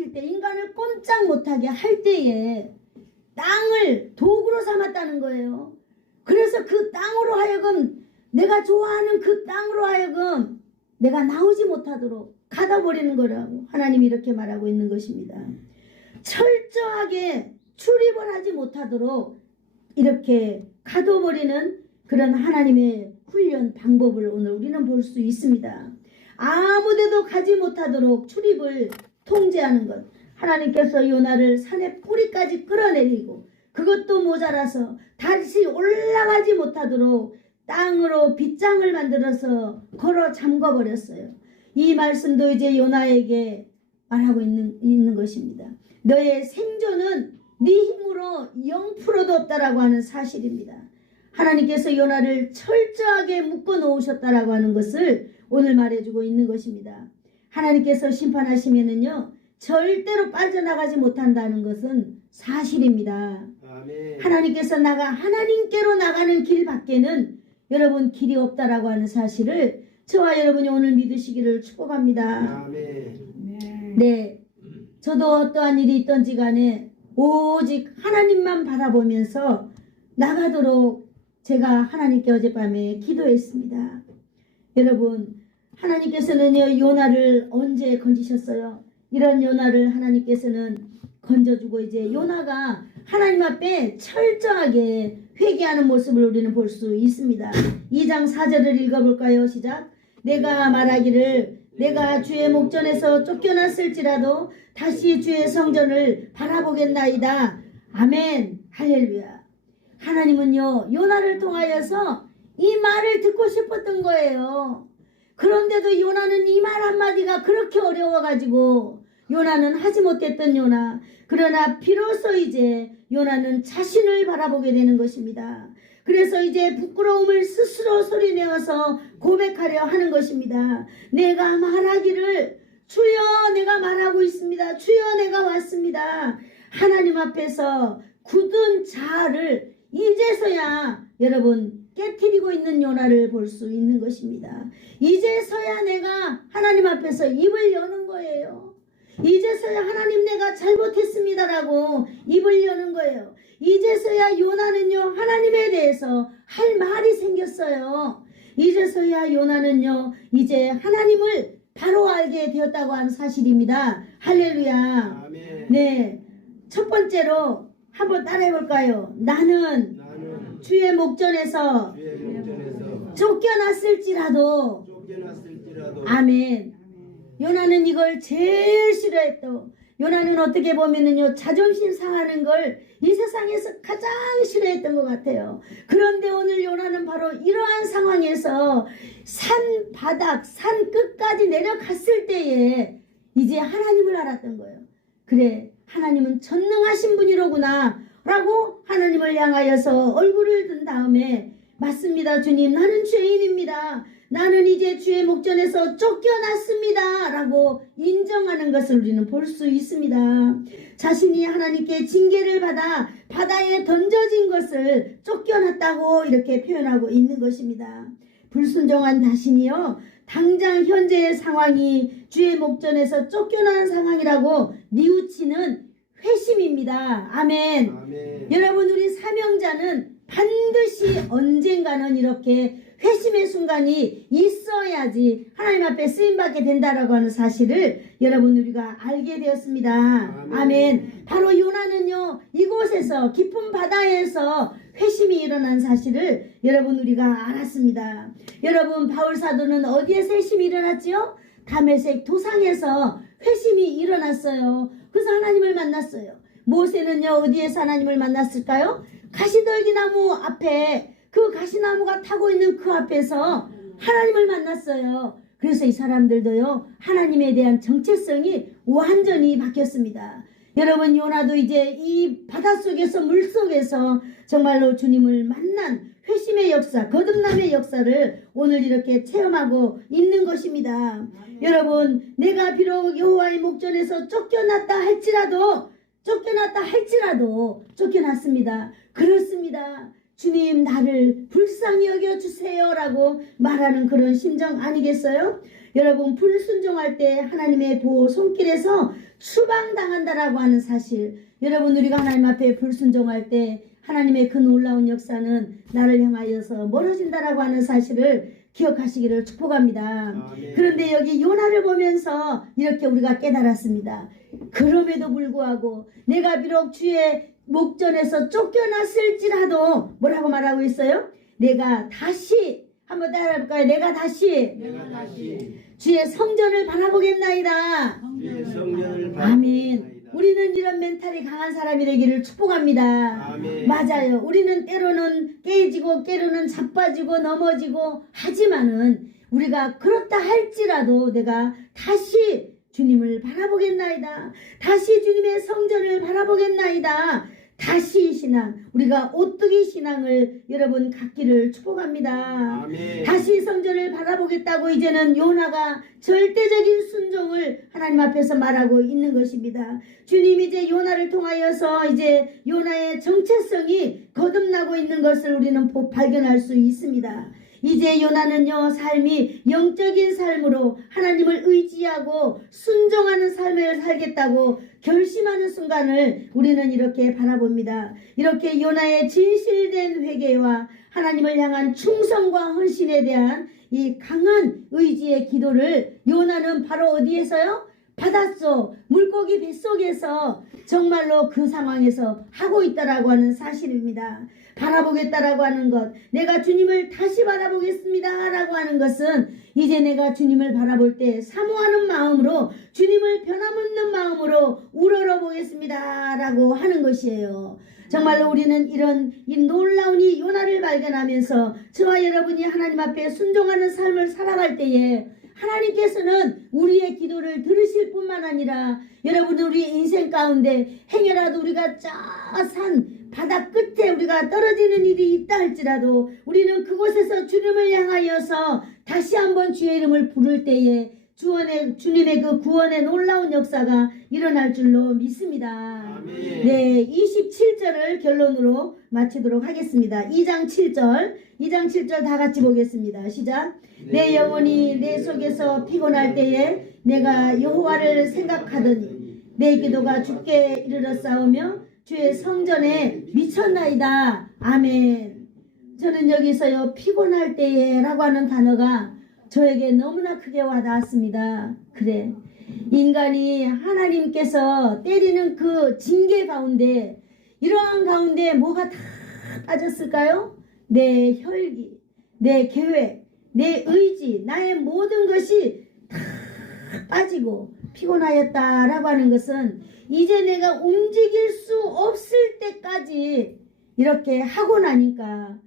못할 때, 인간을 꼼짝 못하게 할 때에 땅을 도구로 삼았다는 거예요. 그래서 그 땅으로 하여금, 내가 좋아하는 그 땅으로 하여금 내가 나오지 못하도록 가둬버리는 거라고 하나님이 이렇게 말하고 있는 것입니다. 철저하게 출입을 하지 못하도록 이렇게 가둬버리는 그런 하나님의 훈련 방법을 오늘 우리는 볼 수 있습니다. 아무데도 가지 못하도록 출입을 통제하는 것. 하나님께서 요나를 산의 뿌리까지 끌어내리고 그것도 모자라서 다시 올라가지 못하도록 땅으로 빗장을 만들어서 걸어 잠궈버렸어요. 이 말씀도 이제 요나에게 말하고 있는 것입니다. 너의 생존은 네 힘으로 0%도 없다라고 하는 사실입니다. 하나님께서 요나를 철저하게 묶어 놓으셨다라고 하는 것을 오늘 말해주고 있는 것입니다. 하나님께서 심판하시면은요 절대로 빠져나가지 못한다는 것은 사실입니다. 아멘. 하나님께서 하나님께로 나가는 길 밖에는 여러분 길이 없다라고 하는 사실을 저와 여러분이 오늘 믿으시기를 축복합니다. 아멘. 네, 저도 어떠한 일이 있던지 간에 오직 하나님만 바라보면서 나가도록 제가 하나님께 어젯밤에 기도했습니다. 여러분, 하나님께서는요 요나를 언제 건지셨어요? 이런 요나를 하나님께서는 건져주고 이제 요나가 하나님 앞에 철저하게 회개하는 모습을 우리는 볼 수 있습니다. 2장 4절을 읽어볼까요? 시작. 내가 말하기를 내가 주의 목전에서 쫓겨났을지라도 다시 주의 성전을 바라보겠나이다. 아멘. 할렐루야. 하나님은요 요나를 통하여서 이 말을 듣고 싶었던 거예요. 그런데도 요나는 이 말 한마디가 그렇게 어려워가지고 요나는 하지 못했던 요나. 그러나 비로소 이제 요나는 자신을 바라보게 되는 것입니다. 그래서 이제 부끄러움을 스스로 소리내어서 고백하려 하는 것입니다. 내가 말하기를 주여 내가 말하고 있습니다. 주여 내가 왔습니다. 하나님 앞에서 굳은 자아를 이제서야 여러분 깨트리고 있는 요나를 볼 수 있는 것입니다. 이제서야 내가 하나님 앞에서 입을 여는 거예요. 이제서야 하나님 내가 잘못했습니다라고 입을 여는 거예요. 이제서야 요나는요 하나님에 대해서 할 말이 생겼어요. 이제서야 요나는요 이제 하나님을 바로 알게 되었다고 하는 사실입니다. 할렐루야. 아멘. 네, 첫 번째로 한번 따라해 볼까요? 나는 주의 목전에서 주의 목전에서 쫓겨났을지라도 쫓겨났을지라도 아멘. 요나는 이걸 제일 싫어했던, 요나는 어떻게 보면은요 자존심 상하는 걸 이 세상에서 가장 싫어했던 것 같아요. 그런데 오늘 요나는 바로 이러한 상황에서 산 바닥 산 끝까지 내려갔을 때에 이제 하나님을 알았던 거예요. 그래, 하나님은 전능하신 분이로구나 라고 하나님을 향하여서 얼굴을 든 다음에 맞습니다 주님, 나는 죄인입니다. 나는 이제 주의 목전에서 쫓겨났습니다 라고 인정하는 것을 우리는 볼 수 있습니다. 자신이 하나님께 징계를 받아 바다에 던져진 것을 쫓겨났다고 이렇게 표현하고 있는 것입니다. 불순종한 자신이요 당장 현재의 상황이 주의 목전에서 쫓겨난 상황이라고 뉘우치는 회심입니다. 아멘. 아멘. 여러분, 우리 사명자는 반드시 언젠가는 이렇게 회심의 순간이 있어야지 하나님 앞에 쓰임받게 된다라고 하는 사실을 여러분 우리가 알게 되었습니다. 아멘. 바로 요나는요 이곳에서 깊은 바다에서 회심이 일어난 사실을 여러분 우리가 알았습니다. 여러분, 바울 사도는 어디에서 회심이 일어났지요? 다메섹 도상에서 회심이 일어났어요. 그래서 하나님을 만났어요. 모세는요 어디에서 하나님을 만났을까요? 가시떨기나무 앞에, 그 가시나무가 타고 있는 그 앞에서 하나님을 만났어요. 그래서 이 사람들도요 하나님에 대한 정체성이 완전히 바뀌었습니다. 여러분, 요나도 이제 이 바닷속에서 물속에서 정말로 주님을 만난 회심의 역사, 거듭남의 역사를 오늘 이렇게 체험하고 있는 것입니다. 여러분, 내가 비록 여호와의 목전에서 쫓겨났다 할지라도 쫓겨났습니다. 그렇습니다. 주님, 나를 불쌍히 여겨주세요 라고 말하는 그런 심정 아니겠어요? 여러분 불순종할 때 하나님의 보호 손길에서 추방당한다라고 하는 사실, 여러분 우리가 하나님 앞에 불순종할 때 하나님의 그 놀라운 역사는 나를 향하여서 멀어진다라고 하는 사실을 기억하시기를 축복합니다. 아멘. 그런데 여기 요나를 보면서 이렇게 우리가 깨달았습니다. 그럼에도 불구하고 내가 비록 주의 목전에서 쫓겨났을지라도 뭐라고 말하고 있어요? 내가 다시, 한번 따라해볼까요? 내가 다시 주의 성전을 바라보겠나이다. 주의 성령을 아멘. 우리는 이런 멘탈이 강한 사람이 되기를 축복합니다. 아멘. 맞아요. 우리는 때로는 깨지고 때로는 자빠지고 넘어지고 하지만은 우리가 그렇다 할지라도 내가 다시 주님을 바라보겠나이다. 다시 주님의 성전을 바라보겠나이다. 다시 신앙, 우리가 오뚜기 신앙을 여러분 갖기를 축복합니다. 아멘. 다시 성전을 바라보겠다고 이제는 요나가 절대적인 순종을 하나님 앞에서 말하고 있는 것입니다. 주님 이제 요나를 통하여서 이제 요나의 정체성이 거듭나고 있는 것을 우리는 발견할 수 있습니다. 이제 요나는요, 삶이 영적인 삶으로 하나님을 의지하고 순종하는 삶을 살겠다고 결심하는 순간을 우리는 이렇게 바라봅니다. 이렇게 요나의 진실된 회개와 하나님을 향한 충성과 헌신에 대한 이 강한 의지의 기도를 요나는 바로 어디에서요? 바닷속 물고기 뱃속에서 정말로 그 상황에서 하고 있다라고 하는 사실입니다. 바라보겠다라고 하는 것, 내가 주님을 다시 바라보겠습니다 라고 하는 것은 이제 내가 주님을 바라볼 때 사모하는 마음으로, 주님을 변함없는 마음으로 우러러보겠습니다 라고 하는 것이에요. 정말로 우리는 이런 이 놀라운 이 요나를 발견하면서 저와 여러분이 하나님 앞에 순종하는 삶을 살아갈 때에 하나님께서는 우리의 기도를 들으실 뿐만 아니라 여러분 우리 인생 가운데 행여라도 우리가 저 산 바다 끝에 우리가 떨어지는 일이 있다 할지라도 우리는 그곳에서 주님을 향하여서 다시 한번 주의 이름을 부를 때에 주님의 그 구원의 놀라운 역사가 일어날 줄로 믿습니다. 아멘. 네, 27절을 결론으로 마치도록 하겠습니다. 2장 7절 다 같이 보겠습니다. 시작. 내 영혼이 내 속에서 피곤할 때에 내가 여호와를 생각하더니 내 기도가 주께 이르렀사오며 주의 성전에 미쳤나이다. 아멘. 저는 여기서요, 피곤할 때에 라고 하는 단어가 저에게 너무나 크게 와닿았습니다. 그래, 인간이 하나님께서 때리는 그 징계 가운데, 이러한 가운데 뭐가 다 빠졌을까요? 내 혈기, 내 계획, 내 의지, 나의 모든 것이 다 빠지고 피곤하였다라고 하는 것은 이제 내가 움직일 수 없을 때까지 이렇게 하고 나니까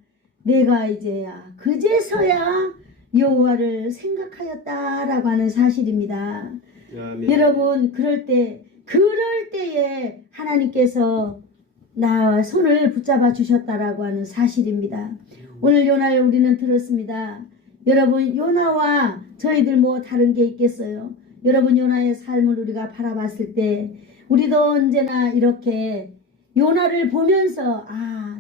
내가 이제야 그제서야 여호와를 생각하였다라고 하는 사실입니다. 아멘. 여러분 그럴 때에 하나님께서 나 손을 붙잡아 주셨다라고 하는 사실입니다. 오늘 요나를 우리는 들었습니다. 여러분 요나와 저희들 뭐 다른 게 있겠어요? 여러분 요나의 삶을 우리가 바라봤을 때 우리도 언제나 이렇게 요나를 보면서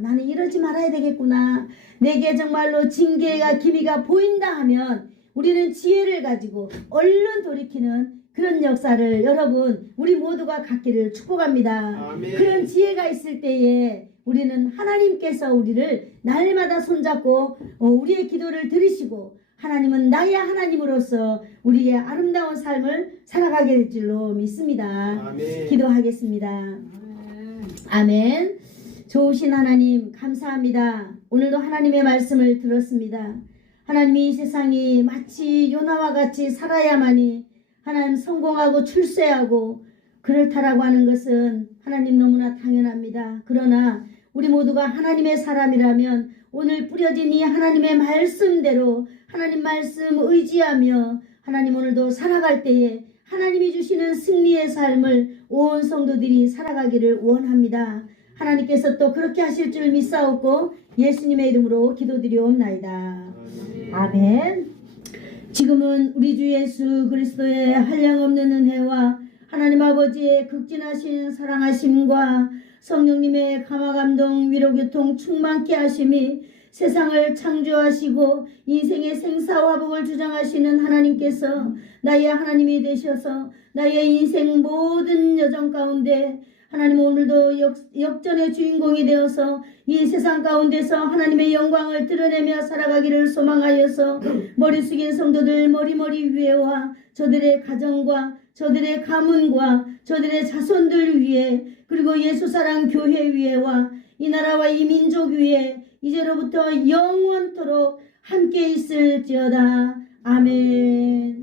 나는 이러지 말아야 되겠구나, 내게 정말로 징계가 기미가 보인다 하면 우리는 지혜를 가지고 얼른 돌이키는 그런 역사를 여러분 우리 모두가 갖기를 축복합니다. 아멘. 그런 지혜가 있을 때에 우리는 하나님께서 우리를 날마다 손잡고 우리의 기도를 들으시고 하나님은 나의 하나님으로서 우리의 아름다운 삶을 살아가게 될 줄로 믿습니다. 아멘. 기도하겠습니다. 아멘. 좋으신 하나님 감사합니다. 오늘도 하나님의 말씀을 들었습니다. 하나님이 이 세상이 마치 요나와 같이 살아야만이 하나님 성공하고 출세하고 그렇다라고 하는 것은 하나님 너무나 당연합니다. 그러나 우리 모두가 하나님의 사람이라면 오늘 뿌려진 이 하나님의 말씀대로 하나님 말씀 의지하며 하나님 오늘도 살아갈 때에 하나님이 주시는 승리의 삶을 온 성도들이 살아가기를 원합니다. 하나님께서 또 그렇게 하실 줄 믿사옵고 예수님의 이름으로 기도드리옵나이다. 아멘. 지금은 우리 주 예수 그리스도의 한량없는 은혜와 하나님 아버지의 극진하신 사랑하심과 성령님의 감화감동 위로교통 충만케 하심이 세상을 창조하시고 인생의 생사화복을 주장하시는 하나님께서 나의 하나님이 되셔서 나의 인생 모든 여정 가운데 하나님 오늘도 역전의 주인공이 되어서 이 세상 가운데서 하나님의 영광을 드러내며 살아가기를 소망하여서 머리 숙인 성도들 머리머리 위에와 저들의 가정과 저들의 가문과 저들의 자손들 위에 그리고 예수사랑 교회 위에와 이 나라와 이 민족 위에 이제로부터 영원토록 함께 있을지어다. 아멘.